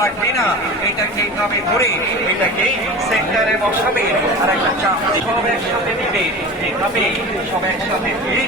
লাগবে না, এটাকে এইভাবে ঘুরে এটাকে সেন্টারে বসাবে আর একটা চাপ সব একসাথে দিবে, এইভাবে সব একসাথে দিয়ে